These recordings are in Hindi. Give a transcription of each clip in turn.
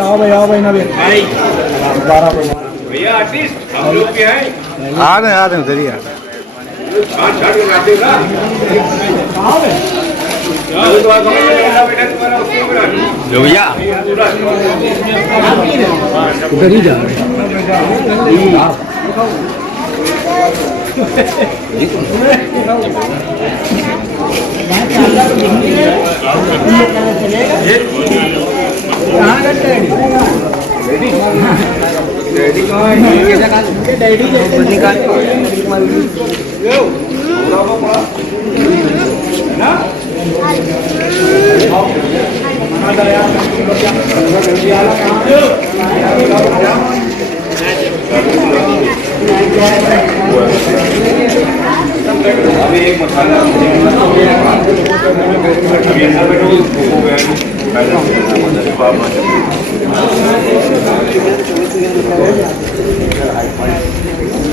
आओ भाई ना भाई 12 भैया आर्टिस्ट हम लोग के हैं। आ रहे हैं उधर ही जो भैया उधर ही जा रहे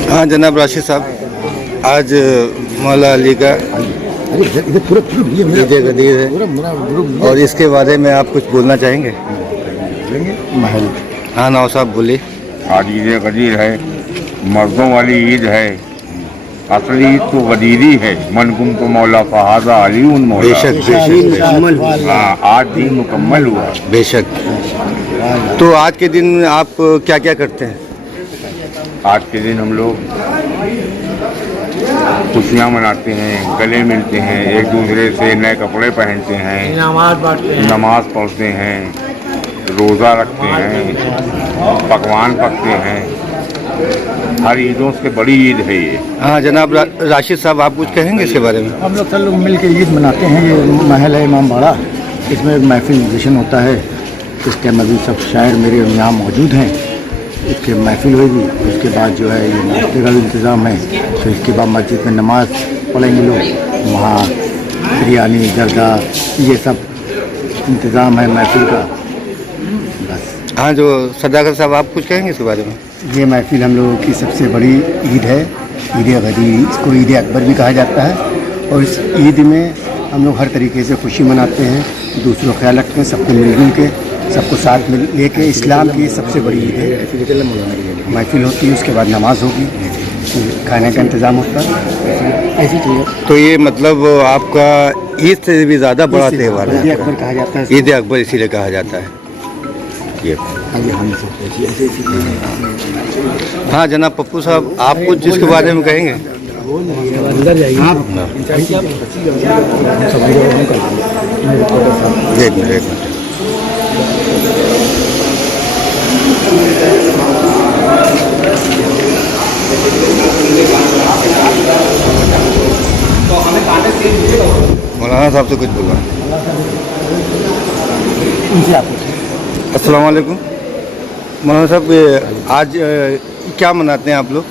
हाँ जनाब राशिद साहब, आज मौला अली का ईद गदीर है और इसके बारे में आप कुछ बोलना चाहेंगे? महल हाँ नौ साहब बोलिए। आज ईद गदीर है, मर्दों वाली ईद है। असली ईद तो गदीरी है। मनकुम तो मौला फहाजा अली उन मौला। बेशक बेशक हाँ, आज दिन मुकम्मल हुआ। बेशक। तो आज के दिन आप क्या क्या करते हैं? आज के दिन हम लोग खुशियाँ मनाते हैं, गले मिलते हैं, एक दूसरे से नए कपड़े पहनते हैं, नमाज पढ़ते हैं, रोज़ा रखते हैं, पकवान पकते हैं। हर ईदों से बड़ी ईद है ये। हाँ जनाब राशिद साहब, आप कुछ कहेंगे इसके बारे में? हम लोग सब लोग मिल के ईद मनाते हैं। ये महल है इमाम बाड़ा, इसमें एक महफिल जश्न होता है। इसके में भी सब शायर मेरे यहाँ मौजूद हैं। इसके महफिल होगी, उसके बाद जो है ये नाश्ते का भी इंतज़ाम है। फिर इसके बाद मस्जिद में नमाज पढ़ेंगे लोग, वहाँ बिरयानी जर्दा ये सब इंतज़ाम है महफिल का। बस। हाँ जो सदाकत साहब, आप कुछ कहेंगे इसके बारे में? ये महफिल हम लोगों की सबसे बड़ी ईद है, ईद गदीर। इसको ईद अकबर भी कहा जाता है। और इस ईद में हम लोग हर तरीके से खुशी मनाते हैं, दूसरों का ख्याल रखते हैं, सबको मिलजुल के, सबको साथ में लेके। इस्लाम की सबसे बड़ी ईद है। महफिल होती है, उसके बाद नमाज होगी, खाने का इंतज़ाम होता है, ऐसी चीज़ें। तो ये मतलब आपका ईद से भी ज़्यादा बड़ा त्यौहार है? ईद अकबर कहा जाता है। ईद अकबर इसीलिए कहा जाता है ये। हाँ जनाब पप्पू साहब, आप कुछ इसके बारे में कहेंगे? अंदर जाइए। एक मिनट। मौलाना साहब से कुछ बोला। अस्सलाम वालेकुम मौलाना साहब, आज क्या मनाते हैं आप लोग?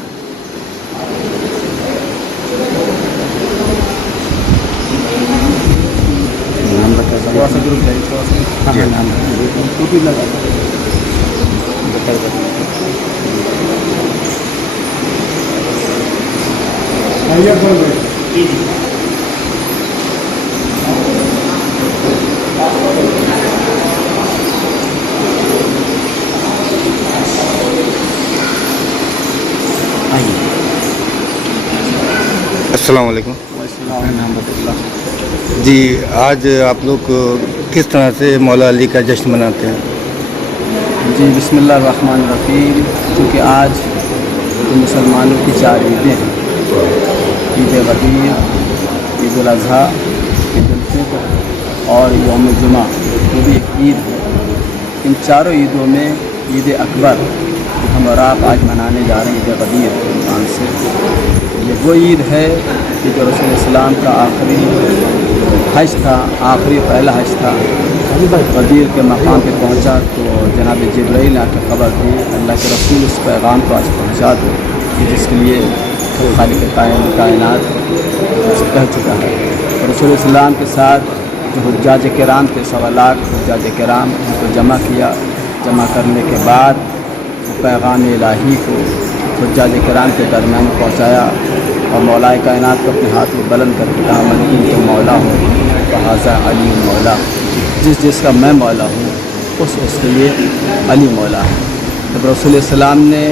अस्सलाम वालेकुम जी, आज आप लोग किस तरह से मौला अली का जश्न मनाते हैं? जी बिस्मिल्लाहिर्रहमानिर्रहीम। क्योंकि आज तो मुसलमानों की 4 ईदें हैं, ईद गदीर, ईद उल अज़हा, ईद उल फितर और यौम जुमा, वो भी एक ईद है। इन चारों ईदों में ईद अकबर जो हम और आप आज मनाने जा रहे हैं, ईद गदीर के नाम से, ये वो ईद है कि जो रसूल इस्लाम का आखिरी हज था, आखिरी पहला हज था। गदीर के मकाम पे पहुंचा तो जनाब जिब्राइल आके खबर दी, अल्लाह के रसूल इस पैगाम को आज पहुंचा दो, जिसके लिए खालिक कायनात कह चुका है। रसूल इस्लाम के साथ जो हुज्जाज किराम थे, 1.25 लाख हुज्जाज किराम, उनको जमा किया। जमा करने के बाद पैगाम इलाही को हुज्जाज किराम के दरमियान पहुँचाया और मौलाए कायनात को अपने हाथ में बुलंद करके कहा, मैं तो मौला हूँ, फ़हाज़ा अली मौला, जिसका मैं मौला हूँ उसके लिए अली मौला है। जब रसूल सल्लल्लाहु अलैहि वसल्लम ने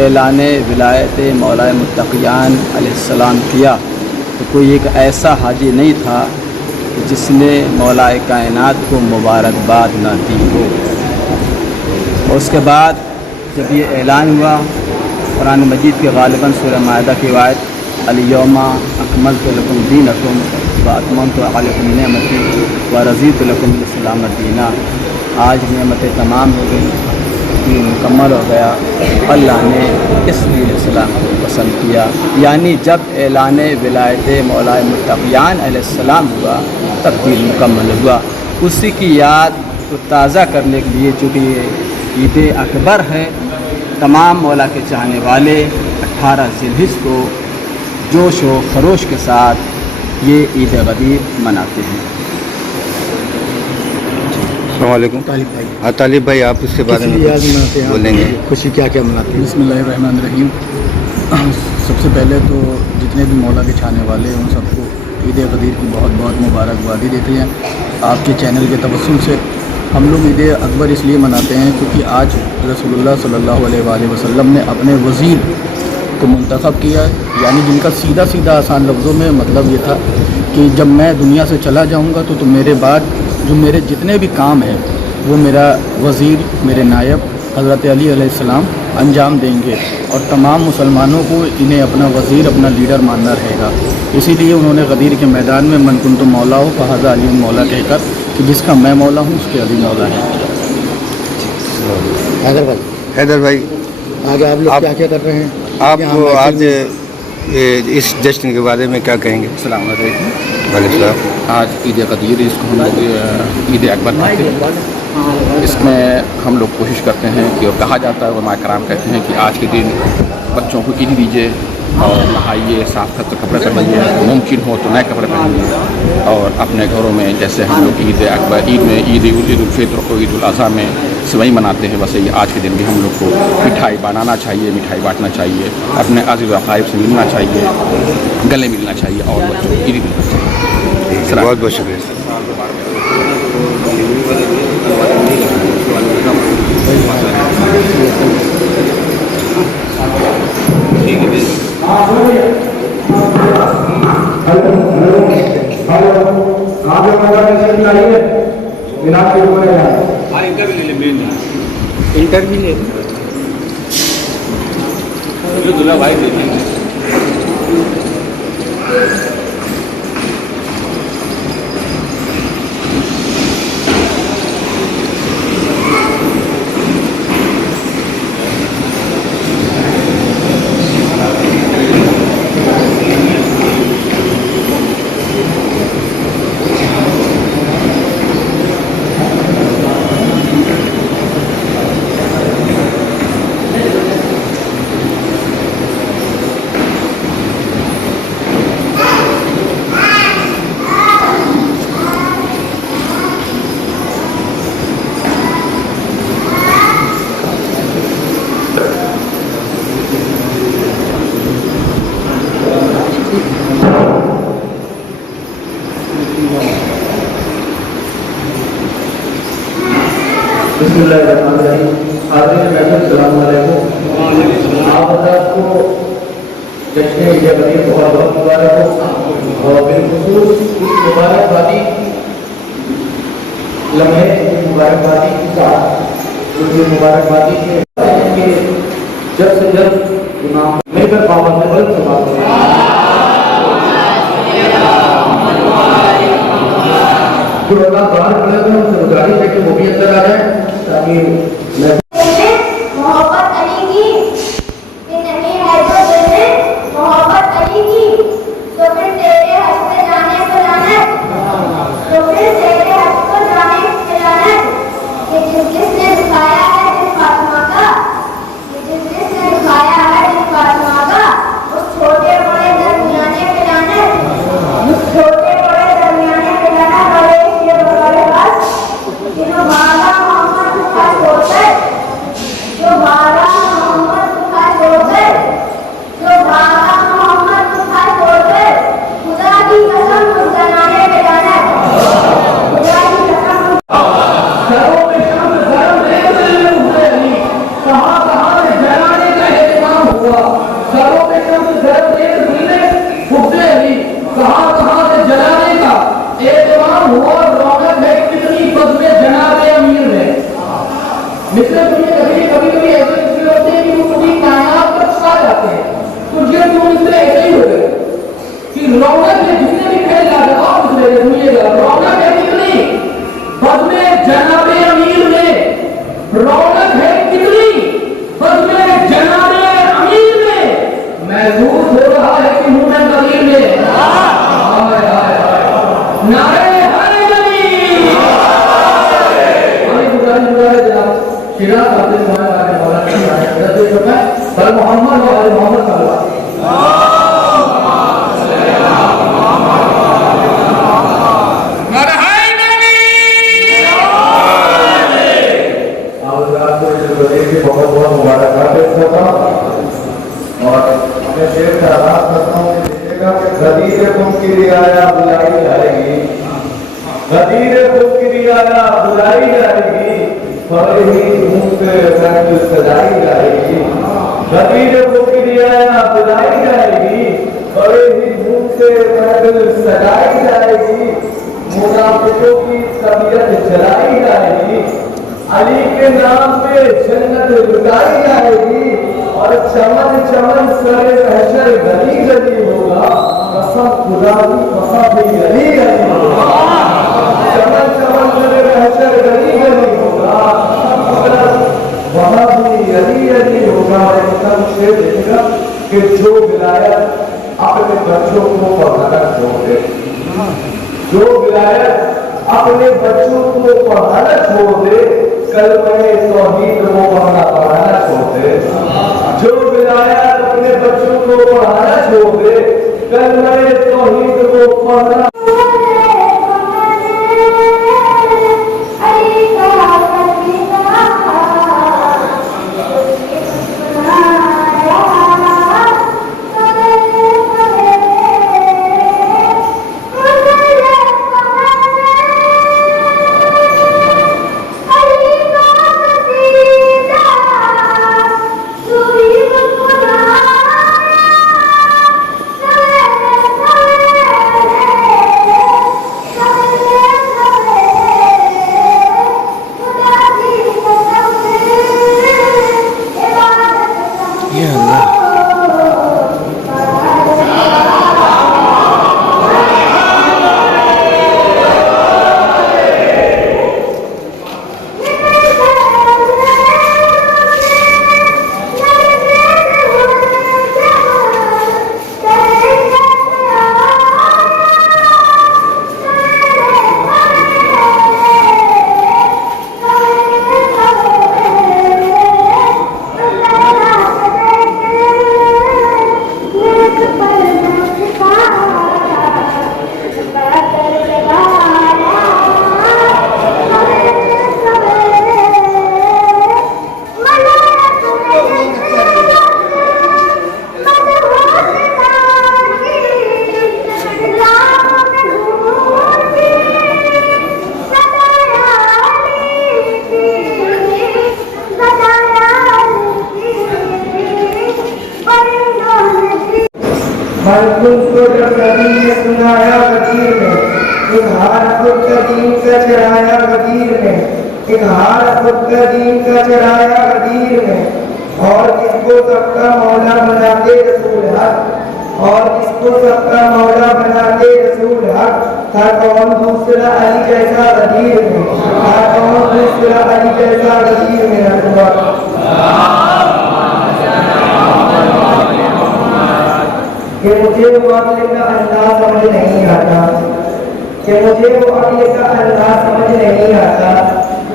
ऐलान विलायत मौला मुत्तक़ियान अलैहिस्सलाम किया तो कोई एक ऐसा हाजी नहीं था कि जिसने मौला कायनात को मुबारकबाद ना दी हो। और उसके बाद जब ये ऐलान हुआ, कुरान मजीद के गालिबन सूरह माइदा की आयत अल-यौमा अकमलतु लकुम दीनकुम व अतममतु अलैकुम निअमती व रज़ीतु लकुम इस्लाम दीना, आज नेमतें तमाम हो गई, दीन मुकम्मल हो गया, अल्लाह ने इस दीन इस्लाम को पसंद किया। यानी जब ऐलान विलायत मौला मुत्तक़ियान अलैहिस्सलाम हुआ तब दीन मुकम्मल हुआ। उसी की याद को ताज़ा करने के लिए चूँकि ईद अकबर है, तमाम मौला के चाहने वाले 18 ज़िलहिज को जोश व खरोश के साथ ये ईद गदीर मनाते हैं। अस्सलाम वालेकुम। तालिब भाई, हाँ तालिब भाई, आप इसके बारे में याद मनाते हैं बोलेंगे? खुशी क्या क्या मनाते हैं? बिस्मिल्लाहिर्रहमानिर्रहीम। सबसे पहले तो जितने भी मौला के चाहने वाले हैं उन सबको ईद गदीर की बहुत बहुत मुबारकबादी देते हैं। आपके चैनल के तवस्सुल से हम लोग ईद अकबर इसलिए मनाते हैं क्योंकि आज रसूलुल्लाह सल्लल्लाहु अलैहि वसल्लम ने अपने वज़ीर को मुंतखब किया, यानी जिनका सीधा सीधा आसान लफ्ज़ों में मतलब ये था कि जब मैं दुनिया से चला जाऊंगा तो मेरे बाद जो मेरे जितने भी काम हैं वो मेरा वज़ीर, मेरे नायब हज़रत अली अलैहिस्सलाम अंजाम देंगे और तमाम मुसलमानों को इन्हें अपना वज़ीर, अपना लीडर मानना रहेगा। इसीलिए उन्होंने गदीर के मैदान में मन कुंतु मौला हो फ़हाज़ा अली मौला कहकर कि जिसका मैं मौला हूँ उसके अली मौला है। हैदर भाई, आगे आप लोग क्या क्या कर रहे हैं? आप यहाँ महफिल आज में इस जश्न के बारे में क्या कहेंगे? अस्सलाम वालेकुम। वालेकुम। आज ईद गदीर, जिसको हम लोग ईद अकबर कहते हैं, इसमें हम लोग कोशिश करते हैं कि, और कहा जाता है, उलमा कराम कहते हैं कि आज के दिन बच्चों को ईद दीजिए और नहाइए, साफ सुथरे कपड़े पहनिए, मुमकिन हो तो नए कपड़े पहनिए और अपने घरों में जैसे हम लोग ईद अकबर, ईद में ईद उल फित्र को ईद उल अज़हा में सेवई मनाते हैं, वैसे ही आज के दिन भी हम लोग को मिठाई बनाना चाहिए, मिठाई बांटना चाहिए, अपने अज़ीज़ व अक़ारिब से मिलना चाहिए, गले मिलना चाहिए और बच्चों को ईद देना चाहिए। बहुत बहुत शुक्रिया। इंटरव्यू ले दुल्हा भाई देखेंगे। जश्न ईद गदीर बहुत बहुत मुबारक हो और बिलखुसूस इस मुबारकबादी लम्हे की मुबारकबादी के साथ उनकी मुबारकबादी के जल्द से जल्द इमाम मिलकर पावन से बल समाप्त जो अल्लाह बाहर पड़े तो उनसे गुजारिश है कि वो भी अंदर आ जाए ताकि मैं मोहब्बत अली की कि नहीं है तो दिल में मोहब्बत अली की तो फिर तेरे हंसते जाने को लानत, तो फिर तेरे हंसते जाने को लानत कि जिसने दिखाया है दिल फातिमा का, कि जिसने दिखाया है दिल फातिमा का, उस छोटे बड़े दरमियाने पे लानत, उस छोटे बड़े दरमियाने पे लानत। और ये बड़े बस जिन्हों माला मोहम्मद का छोटा जिससे तुम्हें कभी कभी ऐसे इसलिए होते हैं कि वो कभी कायनात पर छा जाते हैं। तो ये तुम इससे ऐसे ही हो गए कि रौनक है, जिसने भी खेल लाजवाब उसने सुनिएगा, रौनक है कितनी बस में जनाबे अमीर में, रौनक है कितनी बस में जनाबे अमीर में, महसूस हो रहा है कि हूं मैं कबीर में। नारे हरे गली शिरा साहब ने हमारे मौलाना सर मोहम्मद और मोहम्मद बहुत बहुत मुबारकबाद देता और अपने शेर का आगाज करता हूँ। देखिएगा कि गदीर कुम की रियाया बुलाई जाएगी, गदीर कुम की रियाया बुलाई जाएगी, बड़े ही धूम से महफिल सजाई जाएगी, गदीर कुम की रियाया बुलाई जाएगी, बड़े ही धूम से महफिल सजाई जाएगी, मुनाफिकों की तबीयत जलाई जाएगी, अली के नाम पे जन्नत लुटाई जाएगी और चमन चमन सरे महशर गली गली होगा, कसम खुदा की कसम भी गली गली होगा, चमन चमन सरे महशर गली गली होगा, वहां भी गली गली होगा। एकदम शेर देखेगा कि जो विलायत अपने बच्चों को पढ़ाना छोड़ दे, जो विलायत अपने बच्चों को पढ़ाना छोड़ दे, कल में तौहीद वो पढ़ाना छोड़ दे, जो विलायत अपने बच्चों को पढ़ाना छोड़ दे, कल में तौहीद वो पढ़ाना। को जब नबी ने सुनाया वजीर ने, एक हार खुद का दीन का चढ़ाया वजीर ने, एक हार खुद का दीन का चढ़ाया वजीर ने, और किसको सबका मौला बनाते रसूल हक, और किसको सबका मौला बनाते रसूल हक, था कौन दूसरा अली जैसा वजीर में, था कौन दूसरा अली जैसा वजीर में। कि मुझे वो अक्ल का अंदाज समझ नहीं आता, कि मुझे वो अक्ल का अंदाज समझ नहीं आता,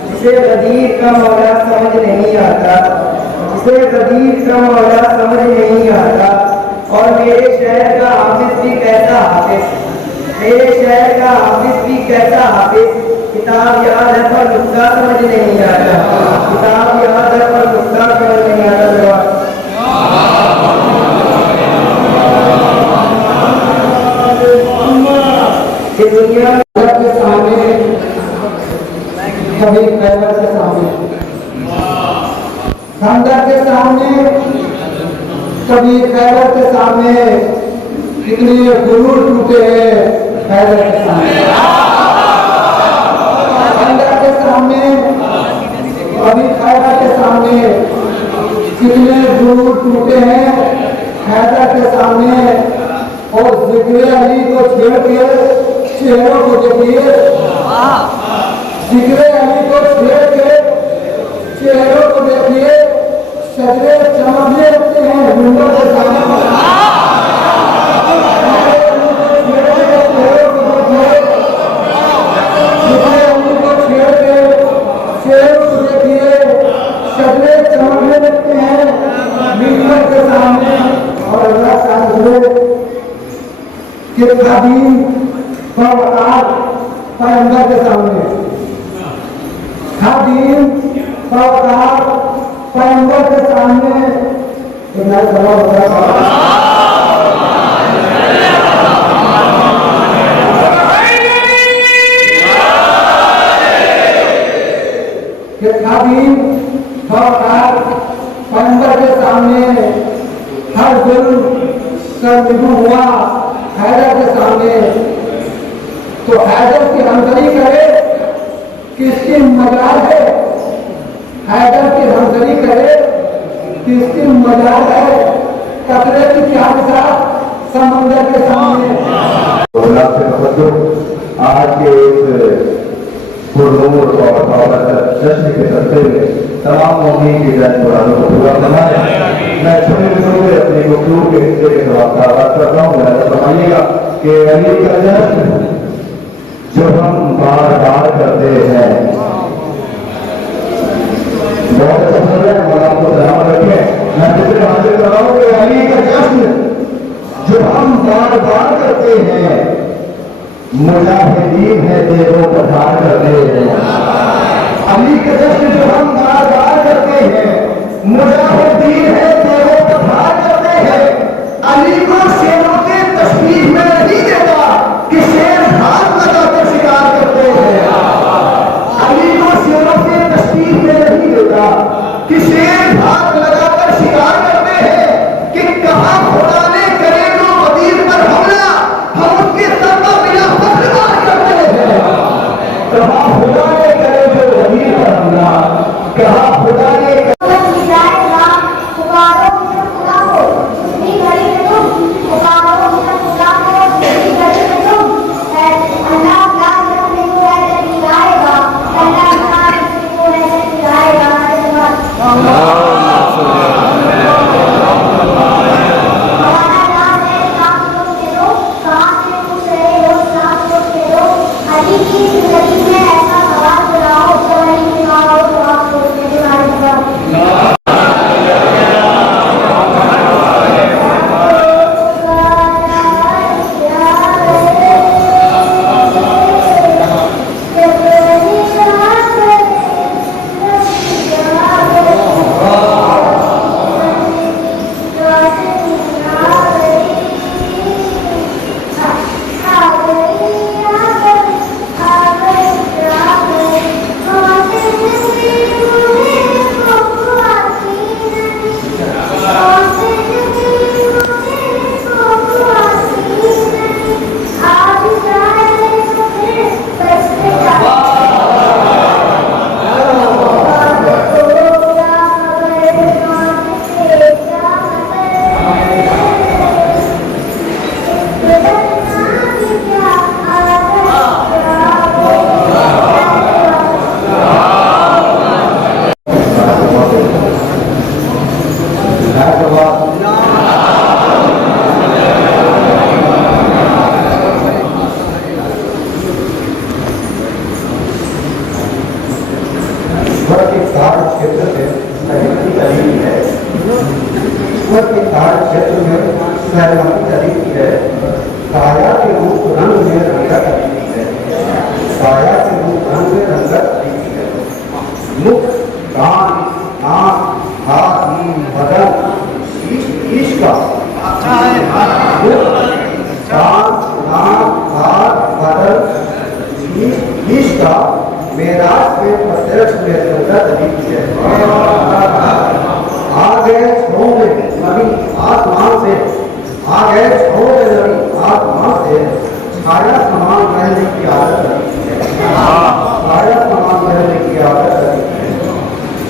जिसे गदीर का मौला समझ नहीं आता, जिसे गदीर का मौला समझ नहीं आता। और मेरे शहर का हाफिज भी कैसा हाफिज, मेरे शहर का हाफिज भी कैसा हाफिज, किताब याद है पर नुक्ता समझ नहीं आता, किताब याद है पर नुक्ता समझ नहीं आता। कि दुनिया के सामने कभी खैबर के सामने, खंदक के सामने, कभी खैबर के सामने, कितने गुरूर टूटे हैं खैबर के सामने, खंदक के सामने, कभी खैबर के सामने कितने दूर टूटे हैं हैदर के सामने, और जिक्र अली को छेड़ के चेहरों को देखिए, जिक्र अली को छेड़ के चेहरों को देखिए, शजरे चमकने लगते हैं मुंडों के सामने। और अल्लाह चाहिए कि खादीम बावकार पैगंबर के सामने, खादीम बावकार पैगंबर के सामने एक नया सवाल कि खादीम बावकार पैगंबर के सामने हर जुल्म सर्वनिभु हुआ हैदर के सामने, तो हैदर की हमदर्दी करे किसकी मजाल है, हैदर की हमदर्दी करे किसकी मजाल है, कतरे की क्या साथ समंदर के सामने। आज के इस पुरनूर और जश्न के सत्ते में तमाम मौके की मुरादों को पूरा बनाया। मैं छोटे छोटे अपने गुफ्तगू के हिस्से के जवाब का आगाज करता हूँ। मैं बताइएगा कि अली का जश्न जो हम बार बार करते हैं, बहुत अच्छा सुन रहे हैं और आपको ध्यान रखें। मैं जिसे हाजिर कर रहा हूँ कि अली का जश्न जो हम बार बार करते हैं, मुजाहिदीन है देवों पठार करते हैं। अली का जश्न जो हम बार बार करते हैं, मुजाहिदीन है देवों पठार करते हैं। अली को शेरों के तशबीह में नहीं देता कि शेर हाथ लगाकर शिकार करते हैं। अली को शेरों के तशबीह में नहीं देता कि शेर हाथ लगाकर शिकार करते हैं। कि कहां खुदा ने करे तो वजीर पर हमला, हम उसके सर पर बिना फख्र करते हैं। कहां खुदा ने करे तो वजीर पर हमला, कहां खुदा ने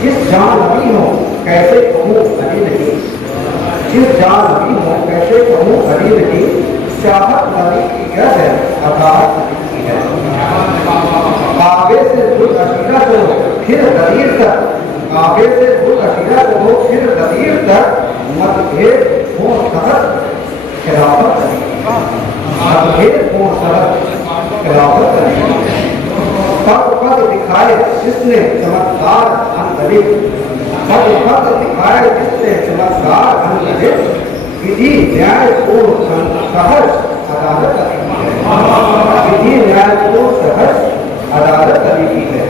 जिस जान भी हो कैसे कहूँ अभी नहीं, जिस जान भी हो कैसे कहूँ अभी नहीं, चाहत नदी की यह है अथाह नदी की है। आगे से दुख अशीरा को फिर गरीब तक, आगे से दुख अशीरा को फिर गरीब तक, मतभेद हो सहज खिलाफत नदी की है। मतभेद हो सहज खिलाफत नदी की है। पद पद दिखाए जिसने चमत्कार अनगलित, पद पद दिखाए जिसने चमत्कार अनगलित, विधि न्याय पूर्ण सहज अदालत अधीकी है। विधि न्याय पूर्ण सहज अदालत अधीकी है।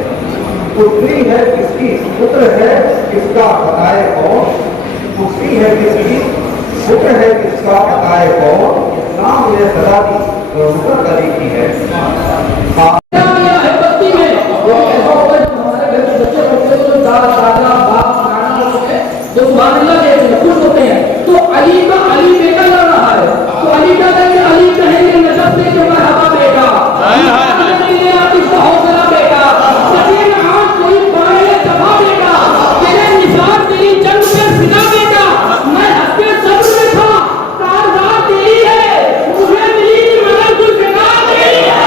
पुत्री है किसकी पुत्र है किसका बताए कौन, पुत्री है किसकी पुत्र है किसका बताए कौन, नाम ने सदा की जरूरत अधीकी है। खुश होते हैं तो अली का अली बेटा लड़ रहा है, तो अली का कहेंगे, अली कहेंगे नजब से कि मरहबा बेटा, इसका हौसला बेटा, सकीन आँख कोई पाए सभा बेटा, तेरे निशान तेरी जंग पे फिदा बेटा, मैं हत्या सब्र में था, कारदार तेरी है, मुझे मिली मगर जुल्फ़िकार तेरी है।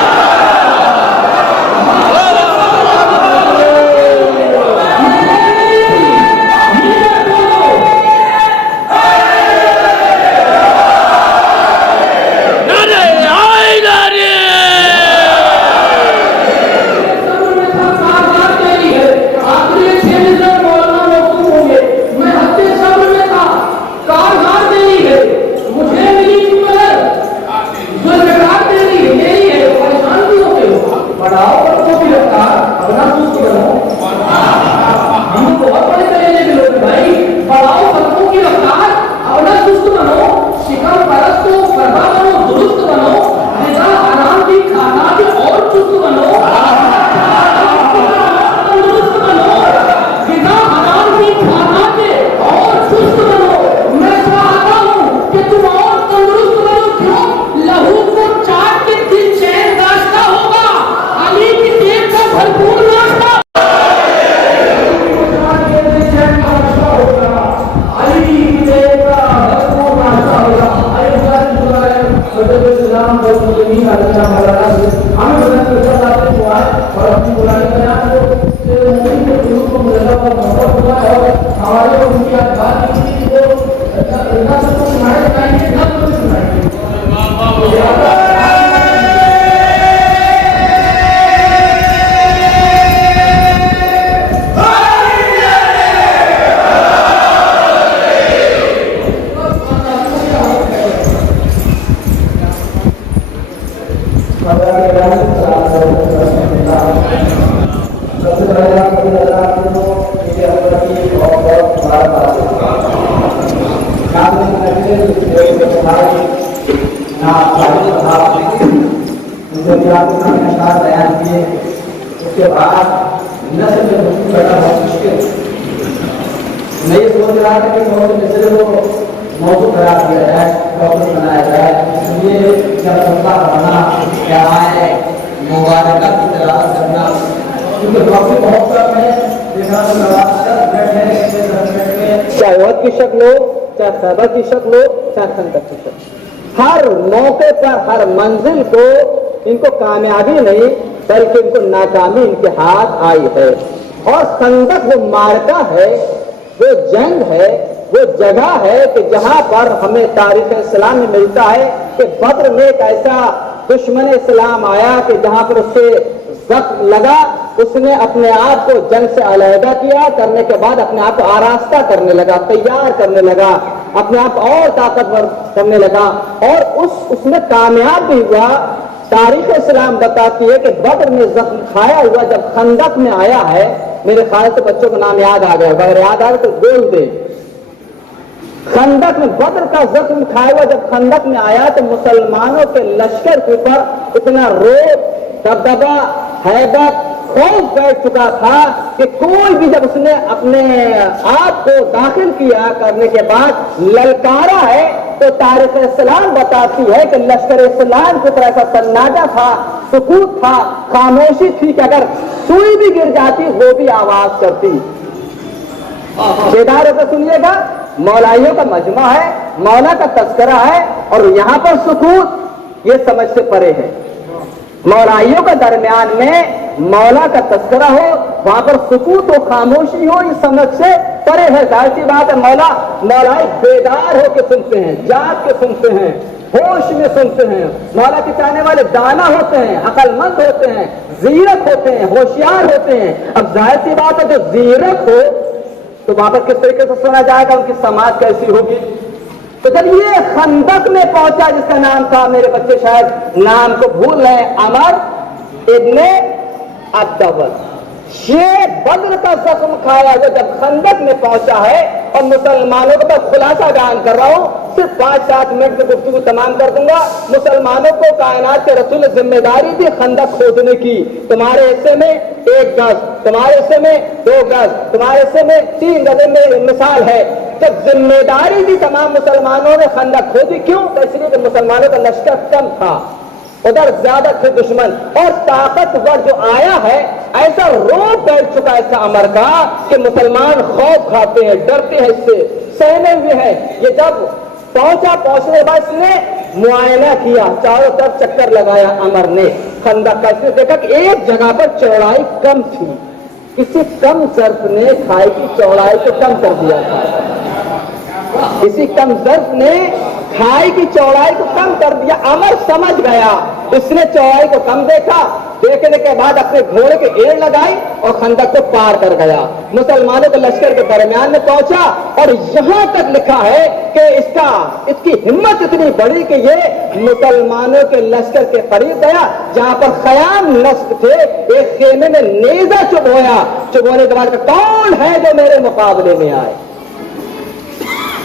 उसके बाद नस्ल में मुक्ति करना बहुत मुश्किल। मैं ये सोच रहा था कि बहुत नस्ल को मौजूद करा दिया जाए, डॉक्टर बनाया जाए, इसलिए जब सबका पढ़ना क्या है मुबारक की तलाश करना, क्योंकि वक्त बहुत कम है, देखा तो चाहे वक्त की शक्ल हो, चाहे खबर की शक्ल हो, चाहे संकट की शक्ल, हर मौके पर हर मंजिल को इनको कामयाबी नहीं बल्कि इनको नाकामी इनके हाथ आई है। और संदक वो मार्का है, वो जंग है, वो जगह है कि जहां पर हमें तारीख इस्लाम में मिलता है कि बद्र में एक ऐसा दुश्मन इस्लाम आया कि जहां पर उससे जख्म लगा, उसने अपने आप को जंग से अलहदा किया, करने के बाद अपने आप को आरास्ता करने लगा, तैयार करने लगा, अपने आप और ताकतवर करने लगा और उसमें कामयाब भी हुआ। तारीख इस्लाम बताती है कि बद्र में जख्म खाया हुआ जब खंदक में आया है, मेरे ख्याल से बच्चों का नाम याद आ गया, अगर याद आ गया तो बोल दे। खंदक में बद्र का जख्म खाया हुआ जब खंदक में आया तो मुसलमानों के लश्कर के ऊपर इतना रोब, दबदबा, हैबत, खौफ बैठ चुका था कि कोई भी जब उसने अपने आप को दाखिल किया करने के बाद ललकारा है तो तारीख इस्लाम बताती है कि लश्कर इस्लाम की तरह ऐसा सन्नाटा था, सुकूत था, खामोशी थी कि अगर सुई भी गिर जाती वो भी आवाज करती। बेदार होकर सुनिएगा, मौलाइयों का मजमा है, मौला का तस्करा है, और यहाँ पर सुकूत ये समझ से परे है। मौलाइयों के दरमियान में मौला का तस्करा हो, वहां पर सुकूत हो, खामोशी हो, ये समझ से परे है। जाहिर सी बात है, मौलाई बेदार होकर सुनते हैं, जाग के सुनते हैं, होश में सुनते हैं। मौला के चाहने वाले दाना होते हैं, अकलमंद होते हैं, जीरक होते हैं, होशियार होते हैं। अब जाहिर सी बात है, जो जीरक हो तो वहां पर किस तरीके से सुना जाएगा, उनकी समाज कैसी होगी। तो जब ये खंदक में पहुंचा, जिसका नाम था, मेरे बच्चे शायद नाम को भूल रहे, अमर इब्ने अद्दबल, ये बद्र का जख्म खाया हुआ जब खंदक में पहुंचा है। और मुसलमानों को मैं खुलासा बयान कर रहा हूं, सिर्फ 5-7 मिनट में गुफ्तगू तमाम कर दूंगा। मुसलमानों को कायनात के रसूल जिम्मेदारी दी खंदक खोदने की। तुम्हारे हिस्से में 1 गज, तुम्हारे हिस्से में 2 गज, तुम्हारे हिस्से में 3 गज में मिसाल है। जब जिम्मेदारी दी तमाम मुसलमानों ने खंदक खोदी, क्यों? तो इसलिए कि मुसलमानों का लश्कर कम था, उधर ज्यादा थे दुश्मन, और ताकतवर जो आया है, ऐसा रोब बैठ चुका है इसका अमर का कि मुसलमान खौफ खाते हैं, डरते हैं, इससे सहमे हुए हैं। ये जब पहुंचने बाद इसने मुआयना किया, चारों तरफ चक्कर लगाया अमर ने खंदक का। इसने देखा कि एक जगह पर चौड़ाई कम थी, किसी कम सर्फ ने खाई की चौड़ाई को कम कर दिया था। किसी कम सर्फ ने खाई की चौड़ाई को कम कर दिया। अमर समझ गया, इसने चौड़ाई को कम देखा, देखने के बाद अपने घोड़े के एड़ लगाई और खंदक को पार कर गया। मुसलमानों के लश्कर के दरमियान में पहुंचा, और यहां तक लिखा है कि इसकी हिम्मत इतनी बड़ी कि ये मुसलमानों के लश्कर के करीब गया, जहां पर खयाम नस्क थे। एक खेमे में नेजा चुभोया, चुभोने के बाद कौन है जो मेरे मुकाबले में आए,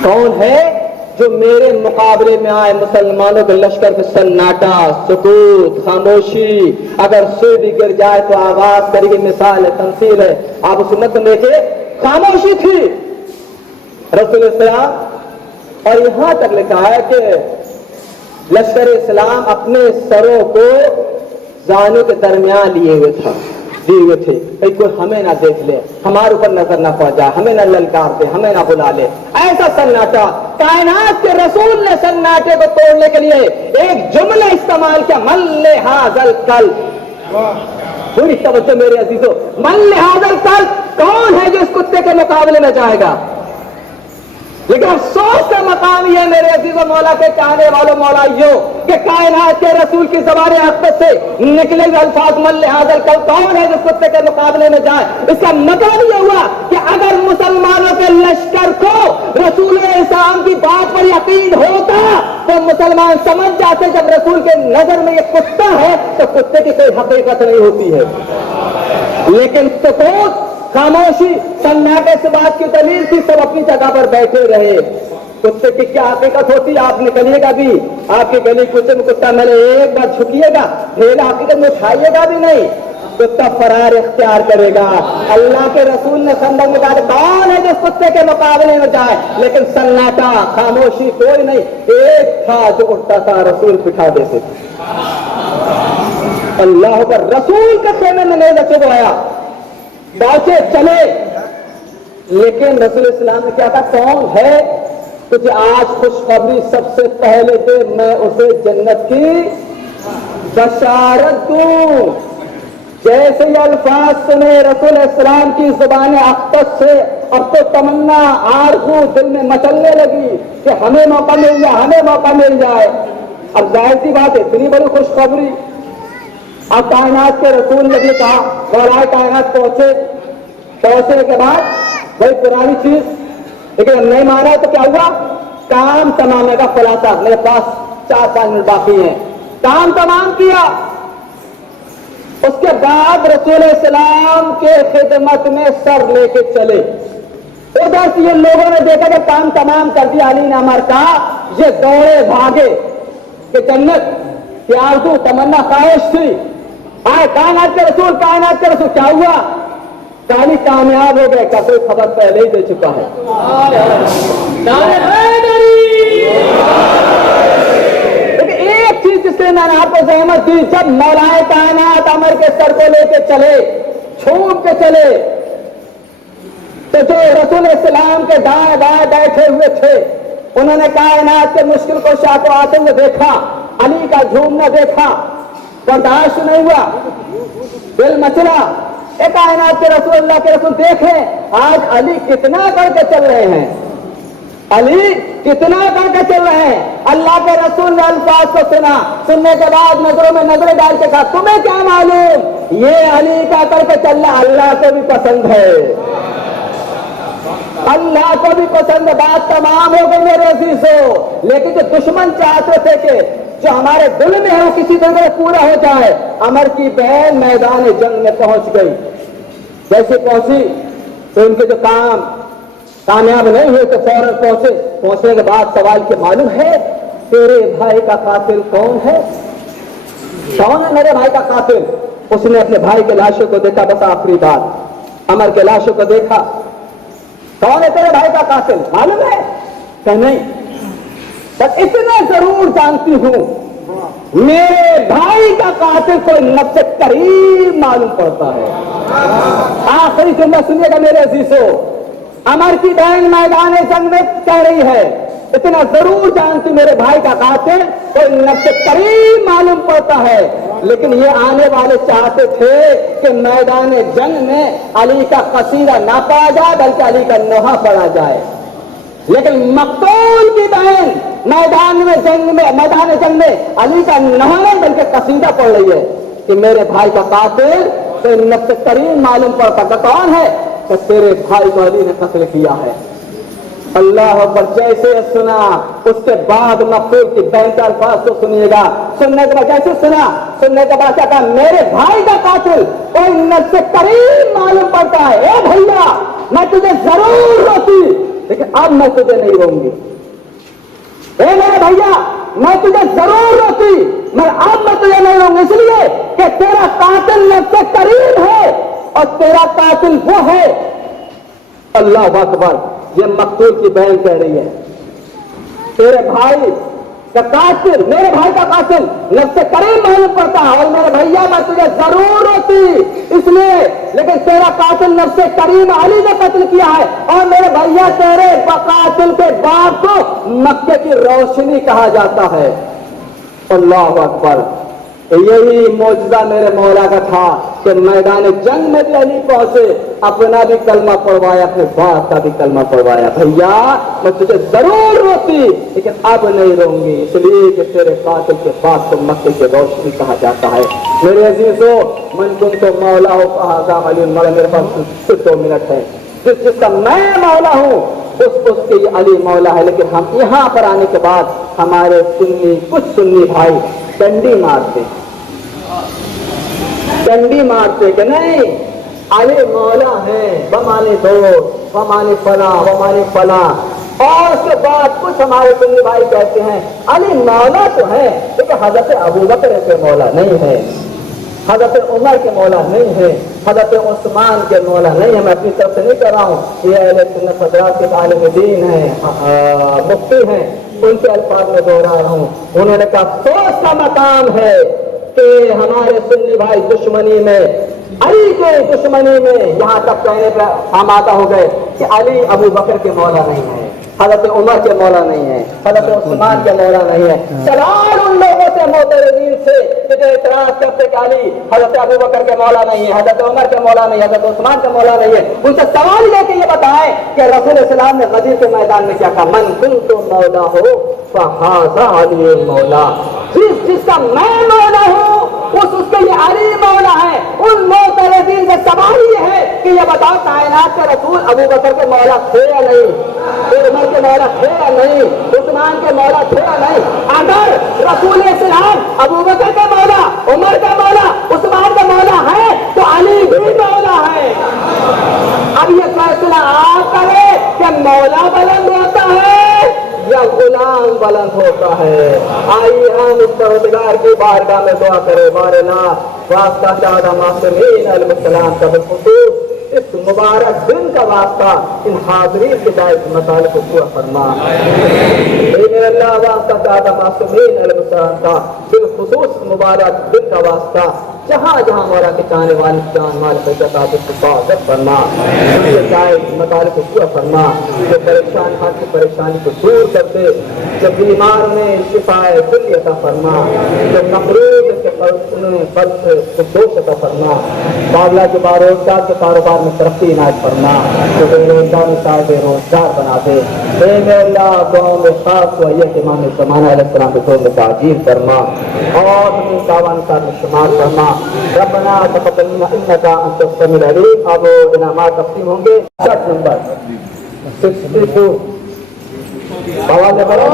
कौन है जो मेरे मुकाबले में आए। मुसलमानों के लश्कर में सन्नाटा, सुकूत, खामोशी। अगर सूर्य भी गिर जाए तो आवाज करेगी। मिसाल है, तमसील है। आप उस उम्मत में देखे, खामोशी थी रसूल इस्लाम। और यहां तक लिखा है कि लश्कर इस्लाम अपने सरों को जाने के दरमियान लिए हुए थे, कोई हमें ना देख ले, हमारे ऊपर नजर ना पड़ जाए, हमें ना ललकार दे, हमें ना बुला ले। ऐसा सन्नाटा। कायनात के रसूल ने सन्नाटे को तोड़ने के लिए एक जुमला इस्तेमाल किया, मल्ले हाजल कल। पूरी तवज्जो मेरे अजीजों, मल्ले हाजल कल, कौन है जो इस कुत्ते के मुकाबले में जाएगा? लेकिन अफसोस का मकाम यह मेरे अजीजों, मौला के चाहने वालों, मौलाइयों, कि कायनात के रसूल की ज़बान अक़दस से निकले अल्फाज मल्ले हाज़िल कल, कौन है जिस कुत्ते के मुकाबले में जाए? इसका मतलब यह हुआ कि अगर मुसलमानों के लश्कर को रसूल इस्लाम की बात पर यकीन होता तो मुसलमान समझ जाते जब रसूल के नजर में यह कुत्ता है तो कुत्ते की कोई हकीकत नहीं होती है। लेकिन सुकूत, खामोशी, सन्नाटे से बात की दलील थी, सब अपनी जगह पर बैठे रहे। कुत्ते की क्या हकीकत होती है? आप निकलिएगा भी, आपकी गली कुत्ते में कुत्ता मिले, एक बार झुकिएगा, ढेला हकीकत में उठाइएगा भी नहीं, कुत्ता फरार इख्तियार करेगा। अल्लाह के रसूल ने खंदक में कहा, कौन है जिस कुत्ते के मुकाबले में जाए? लेकिन सन्नाटा, खामोशी, कोई नहीं। एक था जो उठता था, रसूल बिठा देते थे। अल्लाह पर रसूल के खेमे में नहीं रचे आया, पहुंचे, चले। लेकिन रसूल इस्लाम ने क्या कहा? कौन है तुझे आज खुशखबरी सबसे पहले दे, मैं उसे जन्नत की बशारत दूं। जैसे ये अल्फाज सुने रसूल इस्लाम की ज़ुबान अक़दस से, अब तो तमन्ना, आरज़ू दिल में मचलने लगी कि हमें मौका मिल जाए, हमें मौका मिल जाए। अब जाहिर सी बात है, इतनी बड़ी खुशखबरी। अब कायनात के रसूल ने भी कहा, गौराए कायनात पहुंचने के बाद वही पुरानी चीज, लेकिन नहीं माना तो क्या हुआ? काम तमाम का खुलासा। मेरे पास 4-5 मिनट बाकी हैं। काम तमाम किया, उसके बाद रसूल इस्लाम के खिदमत में सर लेके चले। उधर से ये लोगों ने देखा कि काम तमाम कर दिया अली ने अमर का, ये दौड़े भागे कि जन्नत की आरज़ू, तमन्ना, ख्वाहिश थी। आए कायनात के रसूल, कायनात के रसूल, क्या हुआ? कहानी कामयाब हो गए का कोई खबर पहले ही दे चुका है। लेकिन एक चीज जिससे मैंने आपको जहमत दी, जब मौलाए कायनात अमर के सर को लेके चले, छूट के चले, तो जो रसूल इस्लाम के दाएं बाएं बैठे हुए थे, उन्होंने कायनात के मुश्किल को को आते हुए देखा, अली का झूमना देखा, बर्दाश्त नहीं हुआ, दिल मचला। एक कायनात के रसूल, अल्लाह के रसूल देखें आज अली कितना करके चल रहे हैं, अली कितना करके चल रहे हैं। अल्लाह के रसूल ने अल्फाज को सुना, सुनने के बाद नजरों में नजरें डाल के कहा, तुम्हें क्या मालूम ये अली का करके चलना अल्लाह को भी पसंद है, अल्लाह को भी पसंद है। बात तमाम हो गई मेरे अजीजों। लेकिन जो दुश्मन चाहते थे कि जो हमारे दिल में है वो किसी तरह पूरा हो जाए, अमर की बहन मैदान जंग में पहुंच गई। जैसे पहुंची तो उनके जो काम कामयाब नहीं हुए तो फौरन पहुंचे। पहुंचने के बाद सवाल के मालूम है तेरे भाई का कातिल कौन है, कौन है मेरे भाई का कातिल। उसने अपने भाई के लाशों को देखा, बस आखिरी बात, अमर के लाशों को देखा, कौन है तेरे भाई का कातिल मालूम है क्या? नहीं, पर इतना जरूर जानती हूं मेरे भाई का कातिल कोई नफ्स करीब मालूम पड़ता है। आखिरी जुमला सुनिएगा मेरे अजीजों, अमर की बहन मैदान जंग में कह रही है, इतना जरूर जानती मेरे भाई का कातिल कोई नफ्स करीब मालूम पड़ता है। लेकिन ये आने वाले चाहते थे कि मैदान जंग में अली का कसीदा ना पड़ा जाए बल्कि अली का नोहा पड़ा जाए। लेकिन मकतूल की बहन मैदान जंग में अली का नोहा नहीं बल्कि कसीदा पढ़ रही है कि मेरे भाई का कातिल कोई नफ्स करीब मालूम पड़ता है। कौन है? तो तेरे भाई को अली ने कत्ल किया है। अल्लाह अकबर। जैसे सुना उसके बाद मकतूल की बहन का अल्फाज तो सुनिएगा। सुनने के बाद जैसे सुना, सुनने के बाद क्या कहा, मेरे भाई का कातिल कोई नफ्स करीब मालूम पड़ता है। ए भैया मैं तुझे जरूर रोती, लेकिन अब मैं तुझे नहीं रोऊंगी। ए मेरे भैया मैं तुझे जरूर रोती, अब मैं तुझे नहीं रोऊंगी, इसलिए कि तेरा कातिल नफ्स करीब है और तेरा कातिल वो है। अल्लाह अकबर। ये मकतूल की बहन कह रही है तेरे भाई का कातिल, मेरे भाई का कातिल नफ्स करीब मालूम पड़ता है और मेरे भैया मैं तुझे जरूर रोती इसलिए, लेकिन तेरा कातिल नफ्स करीब अली ने कत्ल किया है और मेरे भैया तेरे कातिल के बाप को मक्के की रोशनी कहा जाता है। अल्लाह अकबर। यही मौजूदा मेरे मौला का था कि मैदान जंग में भी अली पहुंचे, अपना भी कलमा पढ़वाया, अपने बाप का भी कलमा पढ़वाया। भैया मैं तुझे जरूर रोती लेकिन अब नहीं रोऊंगी, इसलिए कि तेरे कातिल के बाप को मक्के की रोशनी कहा जाता है। मेरे अजीजों, मन कुन तो मौला हो कहा अली मौला, मेरे पास सिर्फ 2 मिनट है। जिसका मैं मौला हूँ उसके ये अली मौला है। लेकिन हम यहाँ पर आने के बाद हमारे कुछ सुन्नी भाई डंडी मारते कि नहीं अली मौला है, बमाने दो, बमाने फला। और उसके बाद कुछ हमारे सुन्नी भाई कहते हैं अली मौला तो है लेकिन हजरत अबू बकर के मौला नहीं है, हजरत उमर के मौला नहीं है, हजरत उस्मान के मौला नहीं है। मैं अपनी तरफ से नहीं कर रहा हूँ, ये अहले सुन्नत हज़रात के आलिम दीन है, मुफ्ती हैं, उनके अल्फाज में दोहरा रहा हूँ। उन्होंने कहा अफसोस का मकाम है कि हमारे सुन्नी भाई दुश्मनी में, अली के दुश्मनी में यहाँ तक कहने पर आमादा हो गए कि अली अबू बकर के मौला नहीं है, हजरत उमर के मौला नहीं है, हजरत उस्मान के मौला नहीं है। सवाल उन लोगों से मोहतरमीन से जो इतराज करते कि अली हजरत अबू बकर के मौला नहीं है, हजरत उमर के मौला नहीं है, हजरत उस्मान के मौला नहीं है, उनसे सवाल लेके ये बताएं कि रसूल इस्लाम ने गदीर के मैदान में क्या कहा, मन कुन्तु मौला हो फहाज़ा अली मौला। जिसका मैं मौला हूँ उसके लिए अली मौला है। उन मोहतरमीन से सवाल ये है कि ये बताओ कायनात के रसूल अबू बकर के मौला थे या नहीं, उमर के मौला थे या नहीं, उस्मान के मौला थे या नहीं। अगर रसूल इस्लाम अबू बकर के मौला, उमर का मौला, उस्मान का मौला है तो अली भी मौला है। अब ये फैसला आप करें कि मौला बुलंद होता है या गुलाम बुलंद होता है। आइए हम इस परवरदिगार की बारगाह में दुआ करें, बारना वास्ता चादा मासूमीन अलैहिस्सलाम का बिखुसूस इस मुबारक दिन का वास्ता इन हाज़रीन के दायित्व मसाले को पूरा फरमा। अल्लाह वास्ता चादा मासूमीन अलैहिस्सलाम का बिखुसूस मुबारक दिन का वास्ता जहाँ जहाँ मौला के चाहने वाले जान माल पैसा हिफाजत फरमा, मतालिब को फरमा, जो परेशान हाथ की परेशानी को दूर कर दे, जो बीमार में शिफाए कुल अता फरमा, जो मकरूब के फर्ज अता फरमा, मामला के बारोजगार के कारोबार में तरक्की इनायत फरमा, जो बेरोजगार में साथ बेरोजगार बना दे। गाँव में खास वैयत इमाम ज़माना अलैहिस्सलाम के तौर में ताजील फरमा और हमें दावान का शुमार फरमा। रब्बना तक़ब्बल मिन्ना इन्नका अंतस समीउल अलीम। अब इनामात तक़सीम होंगे। 60 नंबर 62 आवाज़ में बड़ा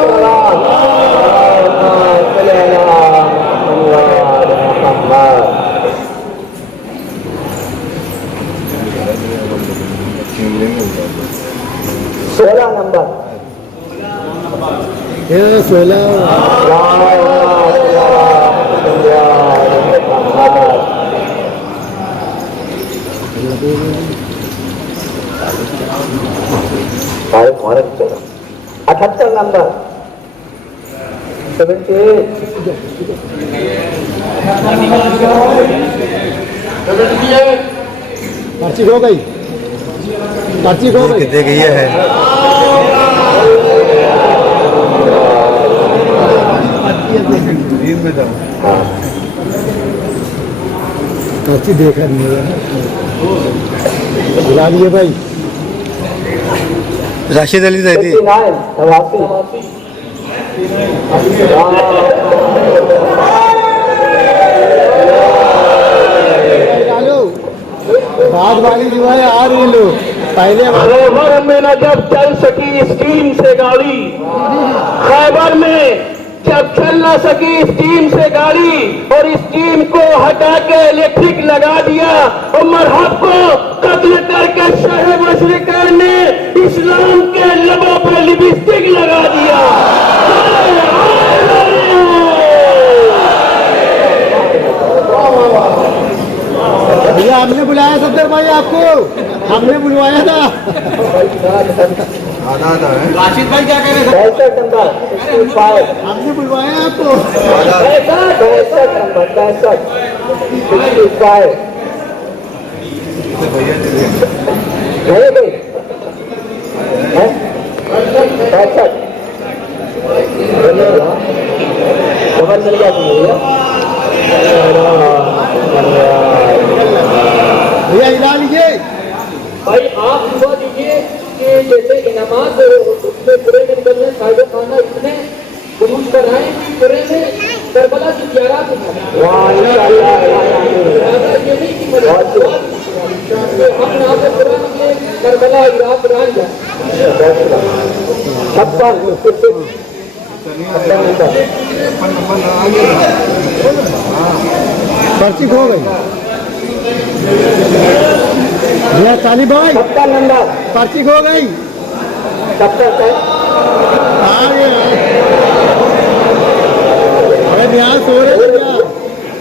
सोलह नंबर 78 नंबर 78 पर्ची हो गई, पर्ची हो गई। कितने की ये है? पर्ची देखा नहीं है, बुला लिए भाई। राशिद अली जैदी बाद वाली जो है आ रही लोग पहले खैबर में न जब चल सकी स्टीम से गाड़ी, खैबर में जब चल न सकी स्टीम से गाड़ी और स्टीम को हटा के इलेक्ट्रिक लगा दिया, उमर हक को कत्ल करके शह मशरिकैन ने इस्लाम के लबों पर लिपस्टिक लगा दिया। भैया हमने बुलाया सफदर भाई, आपको हमने बुलवाया था। राशिद भाई क्या कह रहे थे? 65 नंबर 65 हमने बुलवाया आपको। 65 नंबर 65 नहीं भाई 65 डबल मिल गया भैया हिला लीजिए भाई। आप दुआ दीजिए कि जैसे नमाज उसमें पूरे में निकलने साहिब खाना इतने गुरूज कर रहे हैं कि पूरे में करबला की ज़ियारत हम यहाँ पे कुरान के करबला इराक कुरान जाए 56 पर्ची खो गई भैया ताली भाई। 70 नंबर पर्ची खो गई। 70 अरे यहाँ सो रहे थे क्या?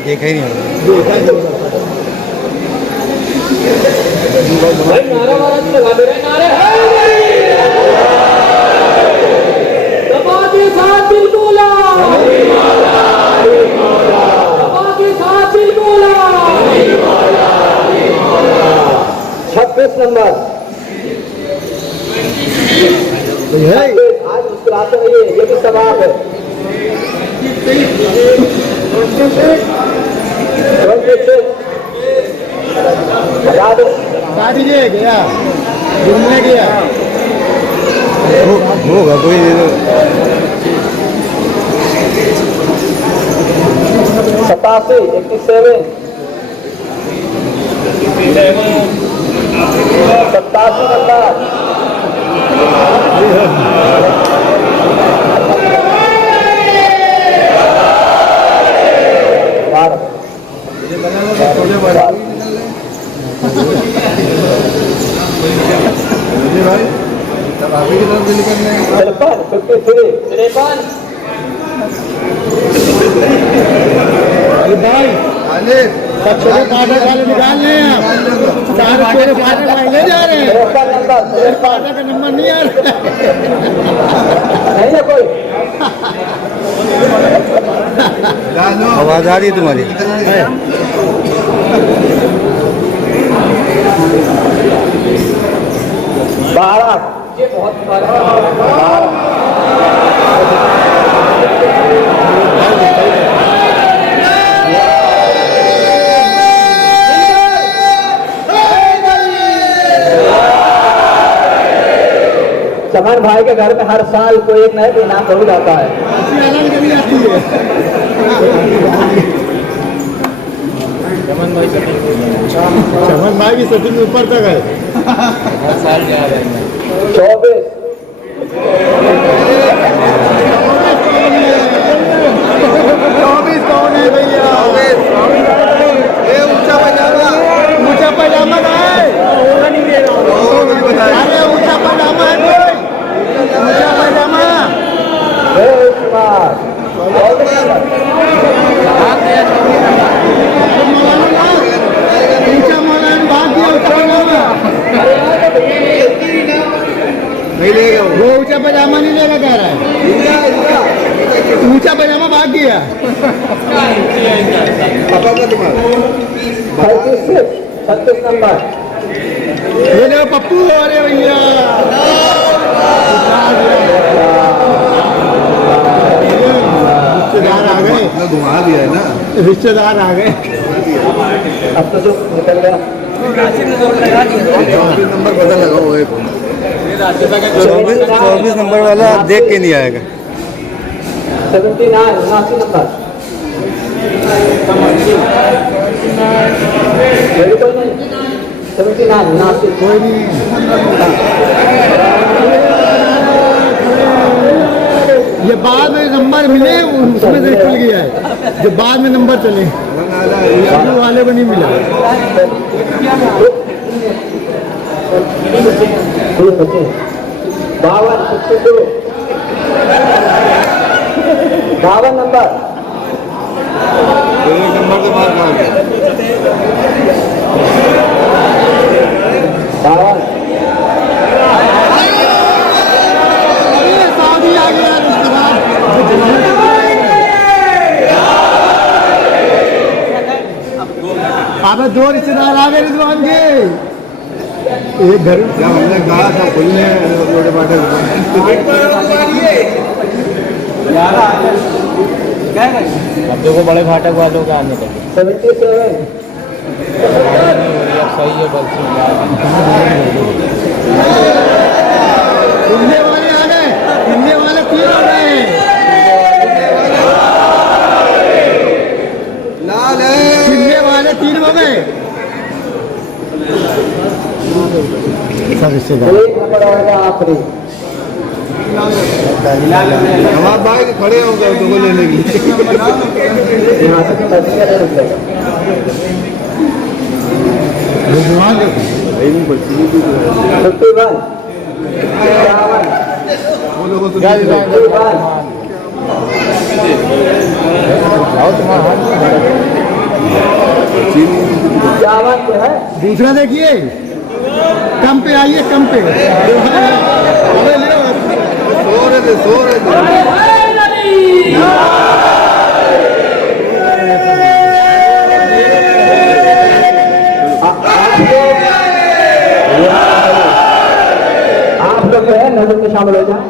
देखा ही नहीं। भाई नारा वारा लगा दे रहे नारे दबा के साथ दिल बोला, दबा के साथ दिल बोला। 26 नंबर आज मुस्कुराते रहिए, ये भी सवाब है। 26 गाड़ी ले गया घूमने गया होगा कोई दे दो। 87 87 नंबर 53 भाई सब छोटे पाटा वाले निकाल रहे हैं, आप सारे छोटे पाटा वाले ले जा रहे हैं। पाटा का नंबर नहीं आ रहा नहीं है कोई। आवाज आ रही है तुम्हारी? ये बहुत चमन भाई के घर में हर साल कोई एक नया इनाम जरूर आता है। चमन भाई की सेटिंग ऊपर तक है। 24 कौन है भैया? ये ऊंचा पजामा का है। अरे ऊंचा पजामा है कोई? ऊंचा पजामा ऊंचा मौलाना भाग दिया। ऊंचा पजामा नहीं लेगा वो ऊंचा पजामा नहीं लेगा कह रहा है। ऊंचा पजामा भाग गया। 36 नंबर ये लो पप्पू। अरे भैया रिश्तेदार आ गए। घुमा दिया है ना, रिश्तेदार आ गए। अब तो जो निकल गया नंबर पता लगा हुआ है। 24 नंबर वाला देख के नहीं आएगा। 79 नंबर कोई नहीं। 79 कोई नहीं। ये बाद में नंबर मिले उसमें से खुल गया है। जो बाद में नंबर चले वाले को नहीं मिला। 52 नंबर नंबर के बाद 52 अब दो रिश्तेदार आ गए रिजवान के। एक घर जब हमने कहा था खुलने रोड फाटक अब देखो बड़े फाटक वालों का आने तक 77 सही है बस हिलने वाले आ गए। हिलने वाले 3 हो गए। हिलने वाले 3 हो गए। सब रिश्तेदार नंबर आएगा आखिरी। हमारे भाई खड़े हो गए तुमको लेने के लिए। यहाँ से रिजवान 51 है। दूसरा देखिए कम पे आइए कम पे। सो रहे आप लोग जो है नजर में शामिल हो जाए।